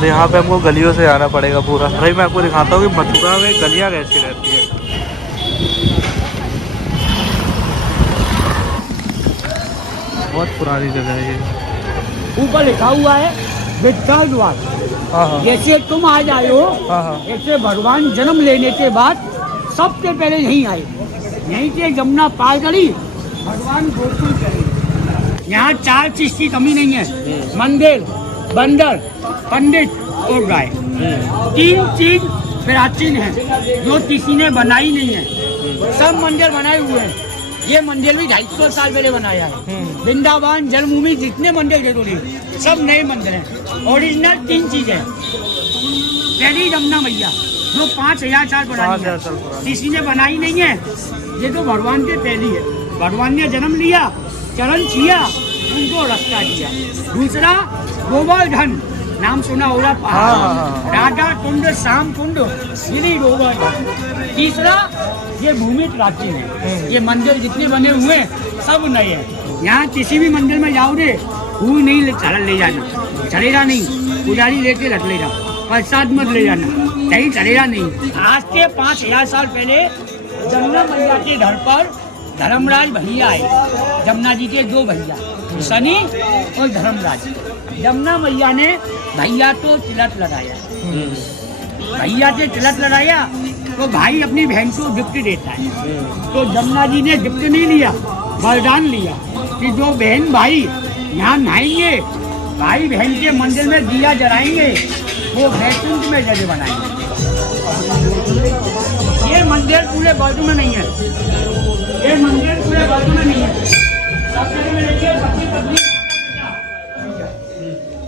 और यहाँ पे हमको गलियों से आना पड़ेगा पूरा। भाई मैं आपको दिखाता हूँ कि मथुरा में गलियाँ कैसी रहती है। बहुत पुरानी जगह है ये। ऊपर लिखा हुआ है विठल द्वार। हाँ जैसे तुम आ जाए हो, हाँ। ऐसे भगवान जन्म लेने के बाद सबसे पहले यहीं आए, यहीं से यमुना पार करी, भगवान गोकुल चले। यहाँ 4 चीज की कमी नहीं है, मंदिर, बंदर, पंडित और गाय। 3 चीज प्राचीन है जो किसी ने बनाई नहीं है। सब मंदिर बनाए हुए हैं। ये मंदिर भी 250 साल पहले बनाया है। वृंदावन, जन्मभूमि, जितने मंदिर जरूरी सब नए मंदिर हैं। ओरिजिनल 3 चीजें, पहली यमुना मैया जो 5000 साल पुरानी है, किसी ने बनाई नहीं है। ये तो भगवान के पहली है। भगवान ने जन्म लिया, चरण छिया, उनको रास्ता दिया। दूसरा गोवर्धन, नाम सुना होगा, पहाड़, राधा कुंड, श्याम कुंड, श्री गोवर्धन। तीसरा ये भूमि प्राचीन है। ये मंदिर जितने बने हुए हैं सब नए हैं। यहाँ किसी भी मंदिर में जाओगे फूल नहीं ले जाना, चलेगा नहीं। पुजारी लेके रख लेगा, प्रसाद मत ले जाना, कहीं चलेगा नहीं। आज से 5000 साल पहले जमुना मैया के घर पर धर्मराज भैया आए। जमुना जी के 2 भैया, शनि और धर्मराज। जमुना मैया ने भैया को तिलक लगाया। भैया से तिलक लगाया तो भाई अपनी बहन को गिफ्ट देता है। तो जमुना जी ने गिफ्ट नहीं लिया, वरदान लिया कि जो बहन भाई यहाँ नहाएंगे, भाई बहन के मंदिर में दिया जलाएंगे, वो वैकुंठ में जगह बनाएंगे। ये मंदिर पूरे बाजू में नहीं है, ये मंदिर पूरे बाजू में नहीं है। सब जगह में देखिए,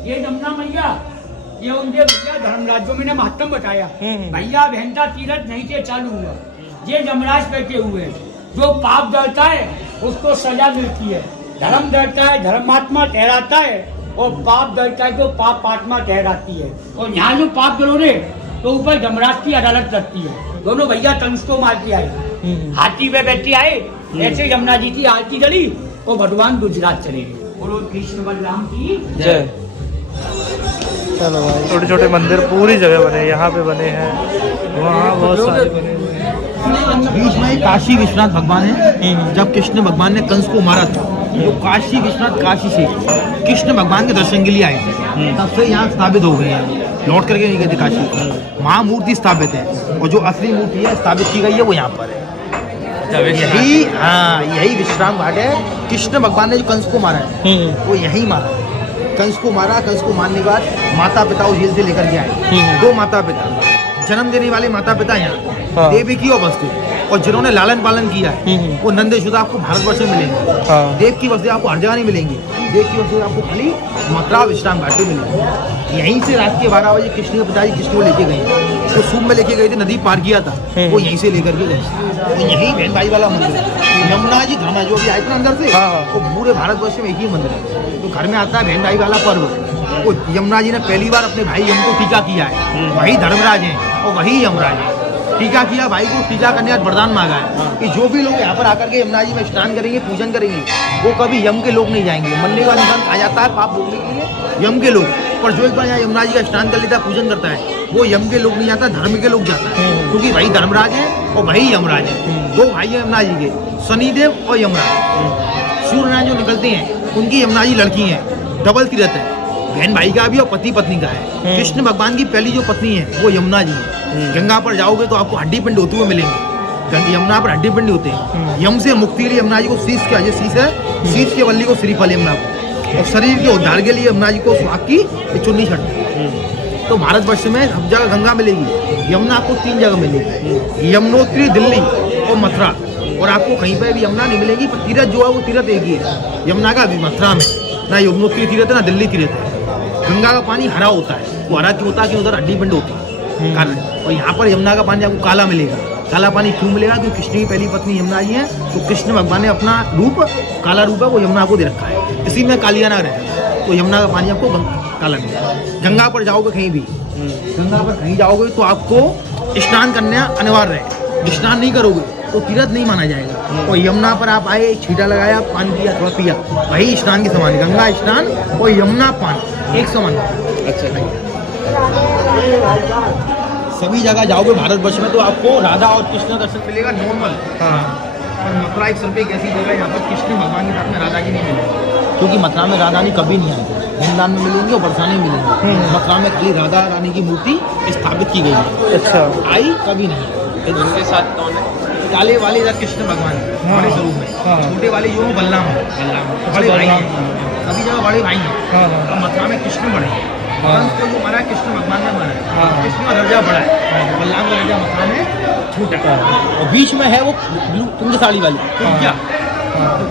ये जमुना मैया, ये उनके भैया धर्मराज्यों में ने महत्व बताया। भैया बहन का तीरथ नहीं से चालू हुआ। ये यमराज बैठे हुए हैं। जो पाप डरता है उसको सजा मिलती है, धर्म डरता है धर्मात्मा ठहराता है, और पाप डरता है तो पाप आत्मा ठहराती है। और यहाँ जो पाप करोगे तो ऊपर यमराज की अदालत लगती है। दोनों भैया कंस को मार के आए, हाथी पे बैठे आए, ऐसे यमुना जी की आरती करी और भगवान गुजरात चले गए। बोलो कृष्ण बलराम की जय। चलो भाई, छोटे छोटे मंदिर पूरी जगह बने, यहाँ पे बने हैं, वहाँ बहुत सारे बने हैं। बीच में काशी विश्वनाथ भगवान है। जब कृष्ण भगवान ने कंस को मारा था तो काशी विश्वनाथ, काशी से कृष्ण भगवान के दर्शन के लिए आए थे। तब से यहाँ स्थापित हो गए हैं, लौट करके नहीं गए थे काशी। महामूर्ति स्थापित है और जो असली मूर्ति है स्थापित की गई है वो यहाँ पर है। यही विश्राम घाट है। कृष्ण भगवान ने जो कंस को मारा है वो यही मारा। कंस को मारा, कंस को मारने के बाद माता पिता को जेल से लेकर के आए। 2 माता पिता, जन्म देने वाले माता पिता यहाँ देवकी और वसुदेव, और जिन्होंने लालन पालन किया है वो नंद यशोदा आपको भारतवर्ष में मिलेंगे। देव की वसुदेव आपको हर जगह नहीं मिलेंगी। देव की वसुदेव आपको खाली मथुरा विश्राम घाट में मिलेंगे। यहीं से रात के 12 बजे कृष्ण के पिताजी कृष्ण को लेके गए, तो सूप में लेके गए थे, नदी पार किया था, वो यहीं से लेकर के गए। तो यही बहन भाई वाला मंदिर है। यमुना जी धर्म जो भी आए थे अंदर से, वो पूरे भारतवर्ष में एक ही मंदिर है। तो घर में आता है बहन भाई वाला पर्व, वो यमुना जी ने पहली बार अपने भाई यम को टीका किया है। वही धर्मराज है और वही यमराज है। टीका किया, भाई को टीका करने का वरदान मांगा है कि जो भी लोग यहाँ पर आकर के यमुना जी में स्नान करेंगे, पूजन करेंगे, वो कभी यम के लोग नहीं जाएंगे। मरने का निशान आ जाता है पाप भोगने के लिए यम के लोग, पर जो एक बार यहाँ यमुना जी का स्नान कर लेता है, पूजन करता है, वो यम के लोग नहीं जाता, धर्म के लोग जाता है। क्योंकि वही धर्मराज है और वही यमराज है। 2 भाई है यमुना जी के, शनिदेव और यमराज। सूर्यनारायण जो निकलते हैं उनकी यमुना जी लड़की है, डबल तीर्थ है, बहन भाई का भी और पति पत्नी का है। कृष्ण भगवान की पहली जो पत्नी है वो यमुना जी है। गंगा पर जाओगे तो आपको हड्डी पिंड होते हुए मिलेंगे। यमुना पर हड्डी पिंड होते हैं। यम से मुक्ति के लिए यमुना जी को शीश का, ये शीश है, शीश के वल्ली को श्रीफल यमुना को, और शरीर के उद्धार के लिए यमुना जी को सुहाग की चुन्नी छड़ते। तो भारतवर्ष में सब जगह गंगा मिलेगी, यमुना आपको 3 जगह मिलेगी, यमुनोत्री, दिल्ली और मथुरा। और आपको कहीं पर भी यमुना नहीं मिलेगी, पर तीर्थ जो है वो तीर्थ एक ही है। यमुना का अभी मथुरा में ना यमुनोत्री तीर्थ है ना दिल्ली तीर्थ है। गंगा का पानी हरा होता है, वो हरा क्यों होता है कि उधर हड्डी पिंड होती है कारण। और यहाँ पर यमुना का पानी आपको काला मिलेगा। काला पानी क्यों मिलेगा? क्योंकि कृष्ण की पहली पत्नी यमुना जी है, तो कृष्ण भगवान ने अपना रूप, काला रूप है वो यमुना को दे रखा है, इसी में कालिया ना रहे, तो यमुना का पानी आपको काला मिलेगा। गंगा पर जाओगे कहीं भी, गंगा पर कहीं जाओगे तो आपको स्नान करना अनिवार्य है। स्नान नहीं करोगे तो तीर्थ नहीं माना जाएगा। और यमुना पर आप आए, छींटा लगाया, पानी पिया, थोड़ा पिया, वही स्नान के समान। गंगा स्नान और यमुना पान एक समान। अच्छा, सभी जगह जाओगे भारतवर्ष में तो आपको राधा और कृष्ण दर्शन मिलेगा नॉर्मल। हाँ और मथुरा एक सिर्फ एक ऐसी जगह है यहाँ पर कृष्ण भगवान के साथ में राधा जी नहीं मिलेगी, क्योंकि मथुरा में राधा रानी कभी नहीं आएगी। वृंदावन में मिलेंगी और बरसाने में मिलेंगी। मथुरा में खाली राधा रानी की मूर्ति स्थापित की गई है। अच्छा आई कभी नहीं। उनके साथ कौन है? काले वाले इधर कृष्ण भगवान बड़े स्वरूप में, छोटे वाले जो बलराम बड़े भाई हैं, सभी जगह बड़े भाई हैं। और मथुरा में कृष्ण बड़े हैं। कंस को जो मारा है कृष्ण भगवान ने मारा है। कृष्ण का दर्जा बड़ा है, बलराम का दर्जा मथुरा में छोटा है। और बीच में है वो तुंग साड़ी वाली कुब्जा,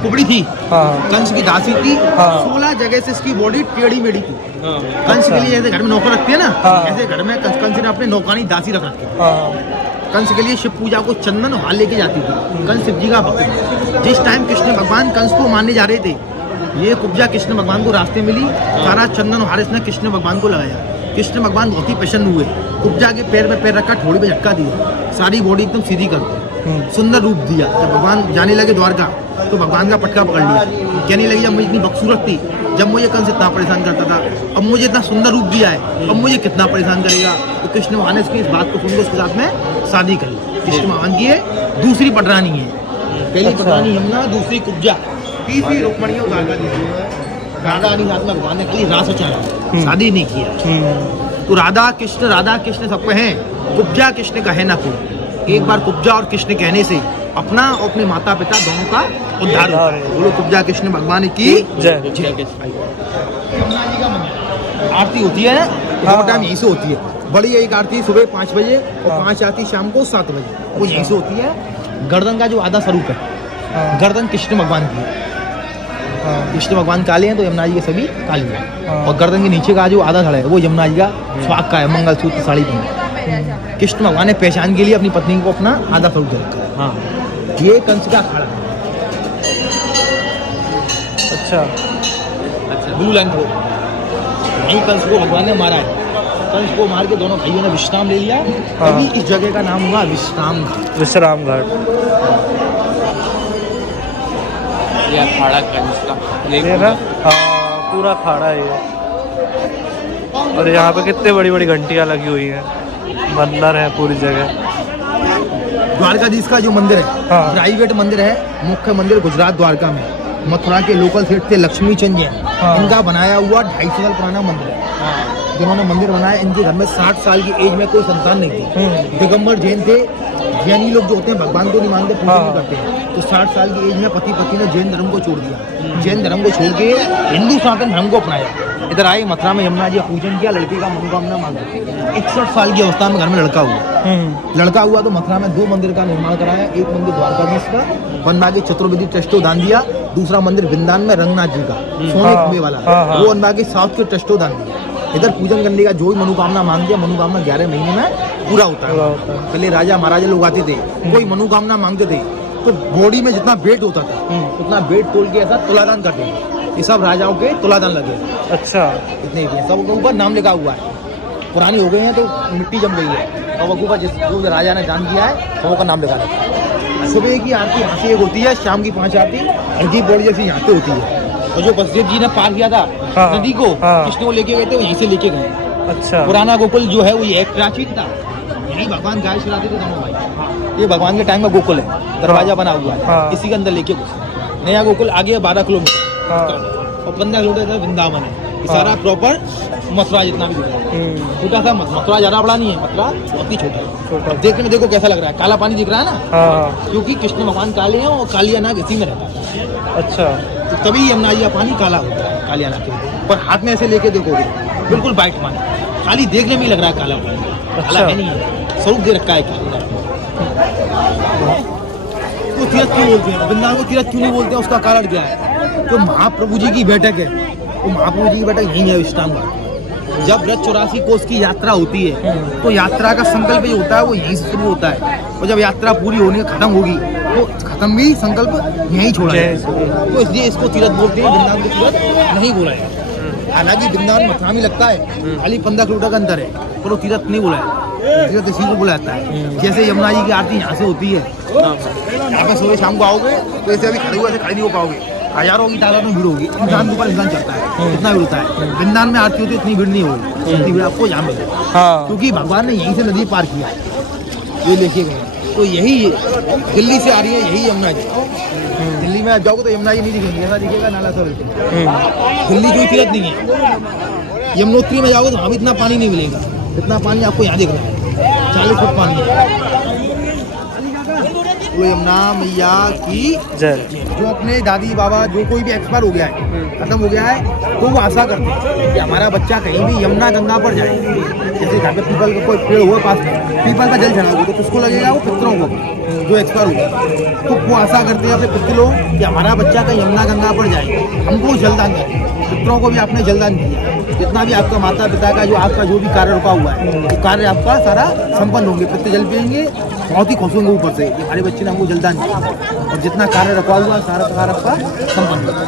कुबड़ी थी, कंस की दासी थी। 16 जगह से इसकी बॉडी टेढ़ी मेढ़ी थी। कंस के लिए जैसे घर में नौकर रखते हैं ना, ऐसे घर में कंस ने अपने नौकरानी दासी रख रखी। कंस के लिए शिव पूजा को चंदन वहां लेके जाती थी। कंस शिव जी का भक्त। जिस टाइम कृष्ण भगवान कंस को मारने जा रहे थे, ये कुब्जा कृष्ण भगवान को रास्ते मिली। सारा चंदन हार इसने कृष्ण भगवान को लगाया। कृष्ण भगवान बहुत ही प्रसन्न हुए। कुब्जा के पैर में पैर रखा, ठोड़ी पे झटका दिया, सारी बॉडी एकदम सीधी कर दी, सुंदर रूप दिया। जब भगवान जाने लगे द्वारका तो भगवान का पटका पकड़ लिया। कहने लगी जब मुझे इतनी बदसूरत थी, जब मुझे कंस इतना परेशान करता था, अब मुझे इतना सुंदर रूप दिया है, अब मुझे कितना परेशान करेगा। तो कृष्ण भगवान ने इस बात को सुनकर उसके साथ में शादी कर ली। कृष्ण भगवान की दूसरी पटरानी है। पहली पटरानी यमुना, दूसरी कुब्जा, तीसरी रुक्मणी और राधा रानी साथ में भगवान ने खाली रास रचाया, शादी नहीं किया। तो राधा कृष्ण सब पे हैं, कुब्जा कृष्ण का है ना कोई। एक बार कुब्जा और कृष्ण कहने से अपना और अपने माता पिता दोनों का उद्धार होता है। बोलो कुब्जा कृष्ण भगवान की जय। यमुना जी का मंदिर आरती होती है, दो टाइम यहीं से होती है। बड़ी एक आरती सुबह 5 बजे और 5 आरती शाम को 7 बजे, वो यहीं से होती है। गर्दन का जो आधा स्वरूप है, गर्दन कृष्ण भगवान की है। कृष्ण भगवान काले हैं तो यमुना जी के सभी काली हैं। और गर्दन के नीचे का जो आधा धड़ा है वो यमुना जी का स्वाग का है, मंगलसूत्र साड़ी पहने। कृष्ण भगवान ने पहचान के लिए अपनी पत्नी को अपना आधा स्वरूप दे रखा है। ये कंस का अखाड़ा है। अच्छा, ब्लू लाइन को यही कंस को भगवान ने मारा है। कंस को मार के दोनों भाइयों ने विश्राम ले लिया, तभी इस जगह का नाम हुआ विश्राम घाट। विश्राम घाट। ये अखाड़ा कंस का, ये ना पूरा अखाड़ा है ये। और यहाँ पे कितने बड़ी बड़ी घंटियाँ लगी हुई हैं, बंदर है पूरी जगह। द्वारकाधीश का जो मंदिर है, प्राइवेट मंदिर है। मुख्य मंदिर गुजरात द्वारका में। मथुरा के लोकल सेठ थे लक्ष्मी चंद जी, इनका बनाया हुआ 250 साल पुराना मंदिर है। जिन्होंने मंदिर बनाया, इनके घर में 60 साल की एज में कोई संतान नहीं थी। दिगंबर जैन थे। जैनी लोग जो होते हैं भगवान को नहीं मानते, पूजा नहीं करते हैं। तो 60 साल की एज में पति पत्नी ने जैन धर्म को छोड़ दिया। जैन धर्म को छोड़ के हिंदू सनातन धर्म को अपनाया। इधर आए मथुरा में यमुना जी का पूजन किया, लड़की का मनोकामना मांगा। 61 साल की अवस्था में घर में लड़का हुआ तो मथुरा में 2 मंदिर का निर्माण कराया। एक मंदिर द्वारकाधीश का बनवा के चतुर्वेदी ट्रस्टो दान दिया। दूसरा मंदिर वृंदावन में रंगनाथ जी का सोने कुंभे वाला, वो बनवा के साउथ के ट्रस्टो दान दिया। इधर पूजन करने का जो भी मनोकामना मांग दिया, मनोकामना 11 महीने में पूरा होता है। पहले राजा महाराजा लोग आते थे, कोई मनोकामना मांगते थे तो बॉडी में जितना वेट होता था उतना वेट तोड़ के ऐसा तुलादान करते थे। ये सब राजाओं के तुलादान लगे। अच्छा, इतने सब के ऊपर नाम लिखा हुआ है। पुरानी हो गई है तो मिट्टी जम गई है, और वो ऊपर जो राजा ने दान किया है वो का नाम लिखा रहता है। सुबह की आरती यहाँ से एक होती है, शाम की 5 आरती हरदीप बॉडी जैसी यहाँ पे होती है। और जो बसदेव जी ने पार किया था नदी को, कृष्ण को लेके गए थे, वो यहीं से लेके गए। अच्छा, पुराना गोकुल जो है वो ये प्राचीन था, यही भगवान गाय चराते थे दोनों भाई। ये भगवान के टाइम का गोकुल है, दरवाजा बना हुआ है, इसी के अंदर लेके घुसे। नया गोकुल आगे 12 किलोमीटर और 15 किलोमीटर वृंदावन है। सारा प्रॉपर मथुरा जितना भी दिख रहा है, छोटा सा मथुरा ज्यादा बड़ा नहीं है, मथुरा बहुत ही छोटा। देखने में देखो कैसा लग रहा है, काला पानी दिख रहा है ना, क्योंकि कृष्ण भगवान काले हैं और कालिया नाग इसी में रहता है। अच्छा, तो तभी यमुना जी का पानी काला होता है, कालिया नाग के। पर हाथ में ऐसे लेके देखोगे बिल्कुल वाइट पानी, खाली देखने में ही लग रहा है काला पानी, काला है नहीं है, स्वरूप दे रखा है काला। तो तीर्थ क्यों बोलते हैं, वृंदावन को तीर्थ क्यों नहीं बोलते हैं, उसका कारण क्या है? तो महाप्रभु जी की बैठक है, तो महाप्रभु जी की बैठक यही है विश्राम घाट। जब व्रत 84 कोस की यात्रा होती है तो यात्रा का संकल्प जो होता है वो यहीं से शुरू होता है, और जब यात्रा पूरी होने खत्म होगी तो खत्म भी संकल्प यहीं छोड़ा है। तो इसलिए इसको तीर्थ बोलते हैं, वृंदावन को तीर्थ नहीं बोला है। हालांकि वृंदावन मथुरा में लगता है, खाली 15 किलोमीटर का अंतर है, पर वो तीर्थ नहीं बोला है। तीर्थ इसी को बोला जाता है। जैसे यमुना जी की आरती यहाँ से होती है, यहाँ पे सुबह शाम को आओगे तो ऐसे अभी खड़े हुए ऐसे खड़े नहीं हो पाओगे, हजारों की तादाद में भीड़ होगी, इंसान के ऊपर इंसान चलता है, इतना भीड़ होता है। वृंदावन में आरती होती है, इतनी भीड़ नहीं होगी, इतनी भीड़ आपको यहाँ मिलेगी, हाँ क्योंकि भगवान ने यहीं से नदी पार किया है, ये लेके गए। तो यही दिल्ली से आ रही है, यही यमुना जी। दिल्ली में आप जाओगे तो यमुना जी नहीं दिखेंगे, ऐसा दिखेगा नाला सर। दिल्ली कोई तीर्थ नहीं है। यमुनोत्री में जाओगे तो वहाँ भी इतना पानी नहीं मिलेगा, इतना पानी आपको यहाँ दिख रहा है, 40 फुट पानी है। तो यमुना मैया की जय। जो अपने दादी बाबा जो कोई भी एक्सपायर हो गया है, खत्म हो गया है, तो वो आशा करते हैं कि हमारा बच्चा कहीं भी यमुना गंगा पर जाए। जैसे जहाँ पे पीपल का कोई पेड़ हुआ पास में, पीपल का जल चढ़ाओगे तो किसको लगेगा? वो पितरों को, जो एक्सपायर हो गया। तो वो आशा करते हैं अपने पितरों कि हमारा बच्चा कहीं यमुना गंगा पर जाए, हमको जलदान करें। पितरों को भी आपने जलदान दिया, जितना भी आपका माता पिता का जो आपका जो भी कार्य रुका हुआ है, वो कार्य आपका सारा संपन्न होंगे। पितृ जल पिएंगे, बहुत ही खुश होंगे ऊपर से कि हमारे बच्चे ने हमको जलदान दिया, और जितना कार्य रखा हुआ सारा कार्य आपका संपन्न होगा।